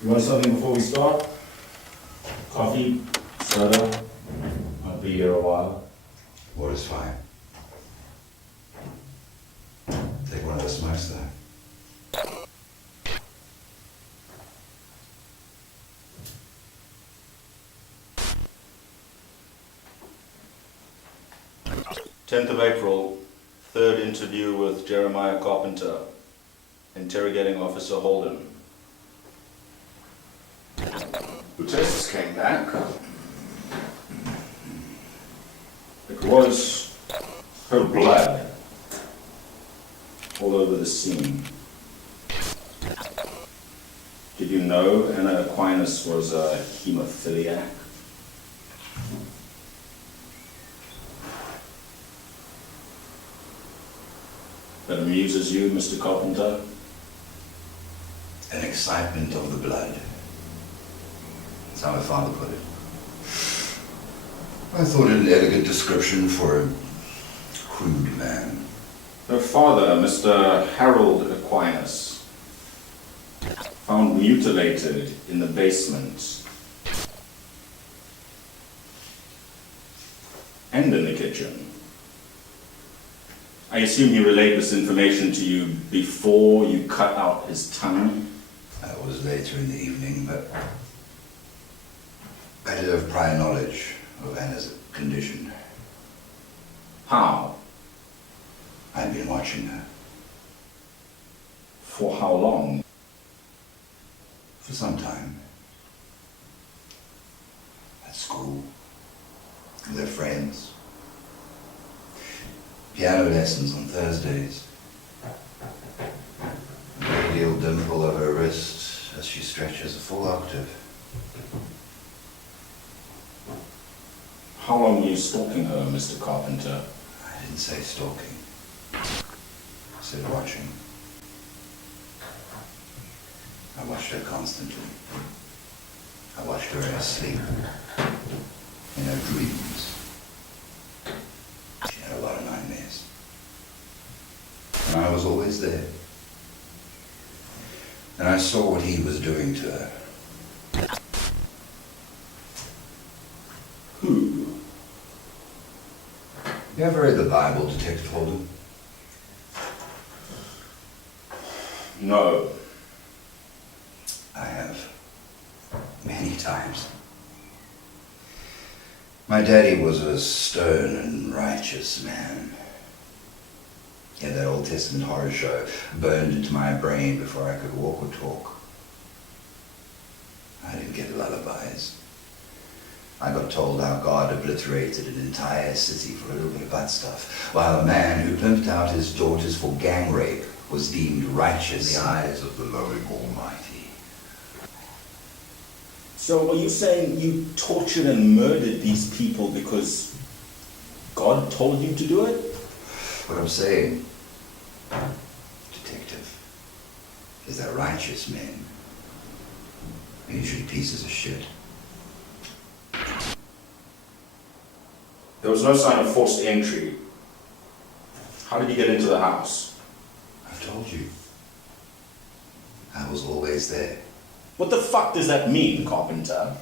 You want something before we start? Coffee? Soda? I'll be here a while. Water's fine. Take one of the smokes though. April 10th, third interview with Jeremiah Carpenter, interrogating Officer Holden. The tests came back. It was her blood all over the scene. Did you know Anna Aquinas was a hemophiliac? That amuses you, Mr. Carpenter? An excitement of the blood. That's how my father put it. I thought it an elegant description for a crude man. Her father, Mr. Harold Aquinas, found mutilated in the basement and in the kitchen. I assume he relayed this information to you before you cut out his tongue? That was later in the evening, but I did have prior knowledge of Anna's condition. How? I'd been watching her. For how long? For some time. At school. With their friends. Piano lessons on Thursdays. A radial dimple of her wrist as she stretches a full octave. How long were you stalking her, Mr. Carpenter? I didn't say stalking. I said watching. I watched her constantly. I watched her in her sleep. In her dreams. She had a lot of nightmares. And I was always there. And I saw what he was doing to her. Who? You ever read the Bible, Detective Holden? No. I have. Many times. My daddy was a stern and righteous man. He had that Old Testament horror show burned into my brain before I could walk or talk. I didn't get lullabies. I got told how God obliterated an entire city for a little bit of butt stuff, while a man who pimped out his daughters for gang rape was deemed righteous in the eyes of the loving Almighty. So are you saying you tortured and murdered these people because God told you to do it? What I'm saying, detective, is that righteous men are usually pieces of shit. There was no sign of forced entry. How did you get into the house? I've told you. I was always there. What the fuck does that mean, Carpenter?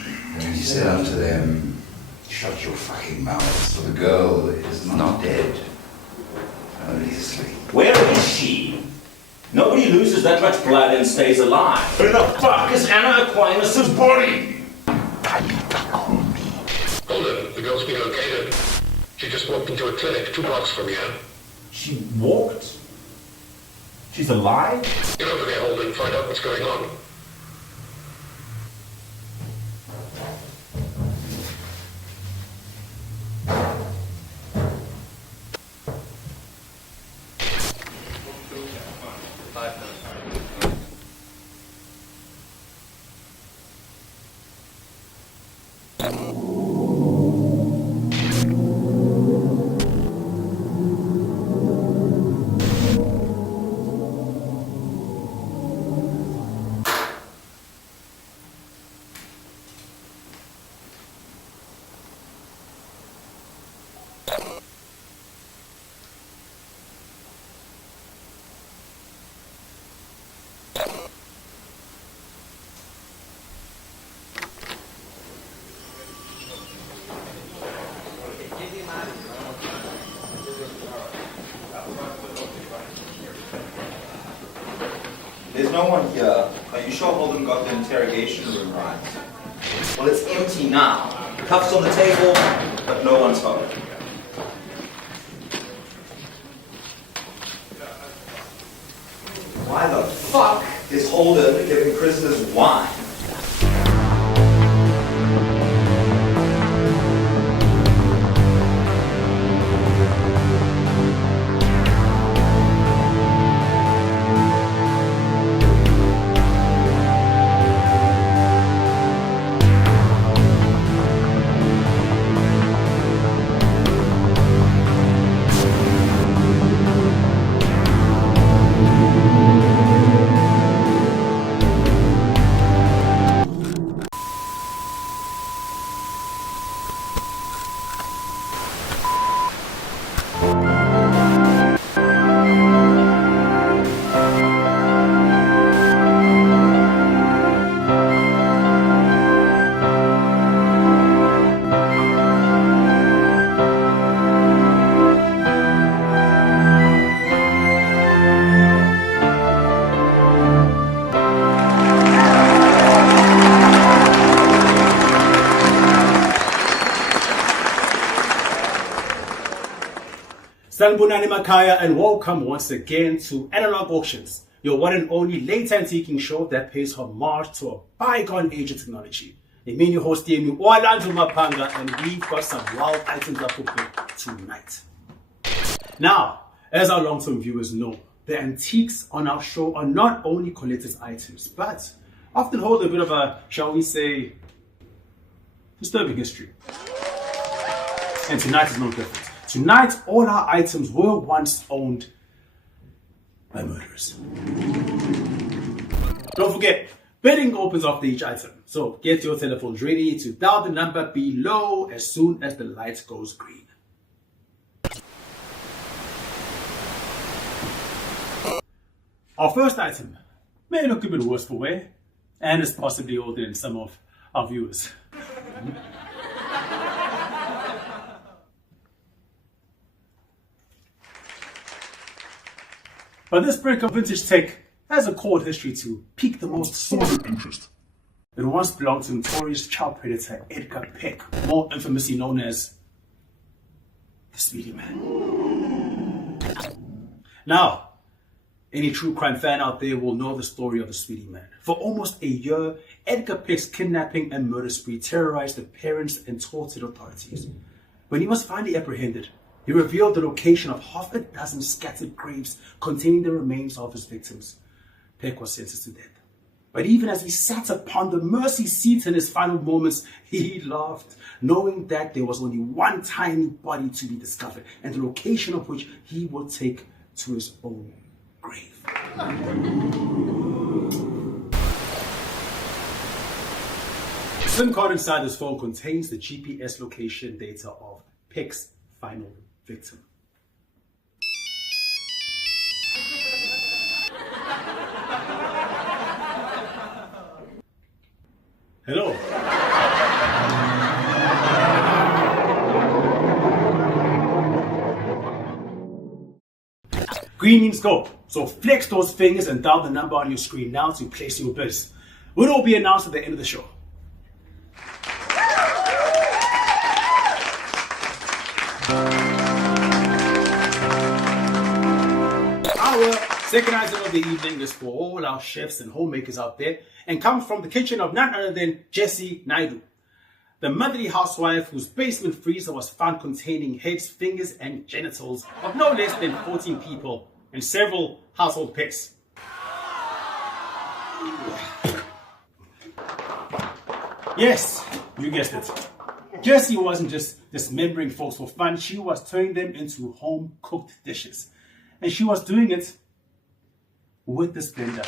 And he said unto them, shut your fucking mouths, for the girl is not dead, only asleep. Where is she? Nobody loses that much blood and stays alive. Where the fuck is Anna Aquinas' body? Holden, the girl's been located. She just walked into a clinic 2 blocks from here. She walked? She's alive? Get over there, Holden, find out what's going on. There's no one here. Are you sure Holden got the interrogation room right? Well, it's empty now. Cuffs on the table, but no one's home. Why the fuck is Holden giving prisoners wine? Sanibonani Makaya, and welcome once again to Analog Auctions, your one and only late antiquing show that pays homage to a bygone age of technology. I'm your host, Yemi Walandu Mapanga, and we've got some wild items up for bid tonight. Now, as our long-term viewers know, the antiques on our show are not only collector's items, but often hold a bit of a, shall we say, disturbing history. And tonight is no different. Tonight, all our items were once owned by murderers. Don't forget, bidding opens after each item, so get your telephones ready to dial the number below as soon as the light goes green. Our first item may look a bit worse for wear, and is possibly older than some of our viewers. But this brick of vintage tech has a cold history to pique the most sordid interest. It once belonged to notorious child predator Edgar Peck, more infamously known as the Speedy Man. Now, any true crime fan out there will know the story of the Speedy Man. For almost a year, Edgar Peck's kidnapping and murder spree terrorized the parents and tortured authorities. When he was finally apprehended, he revealed the location of half a dozen scattered graves containing the remains of his victims. Peck was sentenced to death. But even as he sat upon the mercy seat in his final moments, he laughed, knowing that there was only one tiny body to be discovered, and the location of which he would take to his own grave. The SIM card inside this phone contains the GPS location data of Peck's final victim. Hello. Green means go, so flex those fingers and dial the number on your screen now to place your bids. It will all be announced at the end of the show. Our second item of the evening is for all our chefs and homemakers out there, and comes from the kitchen of none other than Jessie Naidu, the motherly housewife whose basement freezer was found containing heads, fingers, and genitals of no less than 14 people and several household pets. Yes, you guessed it. Jessie wasn't just dismembering folks for fun, she was turning them into home-cooked dishes. And she was doing it with this blender.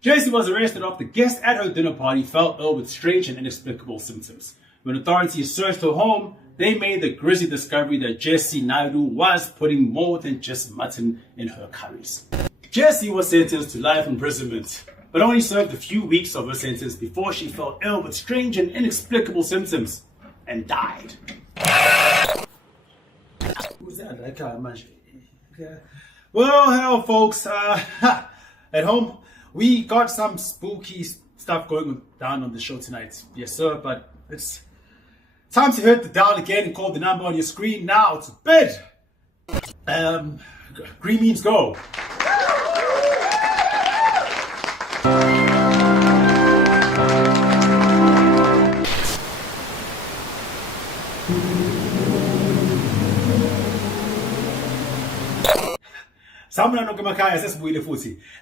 Jessie was arrested after guests at her dinner party fell ill with strange and inexplicable symptoms. When authorities searched her home, they made the grisly discovery that Jessie Naidu was putting more than just mutton in her curries. Jessie was sentenced to life imprisonment, but only served a few weeks of her sentence before she fell ill with strange and inexplicable symptoms and died. Who's that? Well, hello, folks. At home, we got some spooky stuff going down on the show tonight. Yes, sir, but it's time to hit the dial again and call the number on your screen now to bed. Green means go.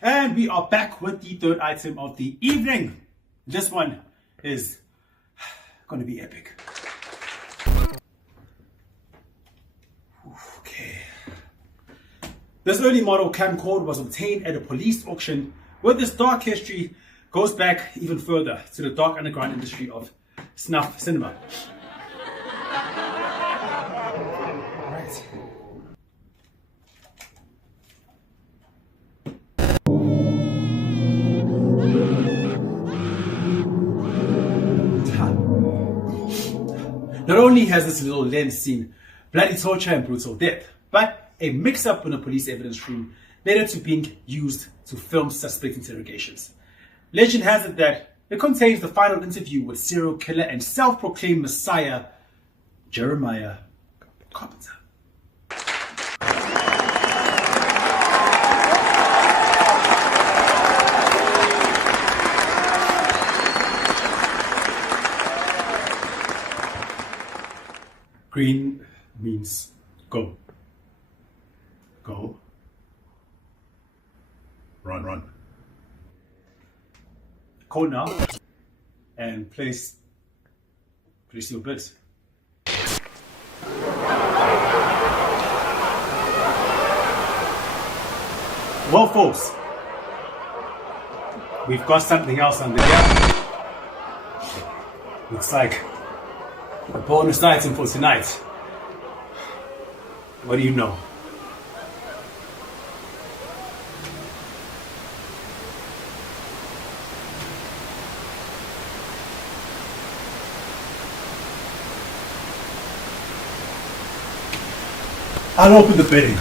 And we are back with the third item of the evening. This one is going to be epic. Okay. This early model camcorder was obtained at a police auction, where this dark history goes back even further to the dark underground industry of snuff cinema. Right. Not only has this little lens seen bloody torture and brutal death, but a mix-up in a police evidence stream led it to being used to film suspect interrogations. Legend has it that it contains the final interview with serial killer and self-proclaimed messiah, Jeremiah Carpenter. Green means go. Go. Run. Call now and place your bets. Well, folks, we've got something else on the gap. Looks like a bonus item for tonight. What do you know? I'll open the bidding.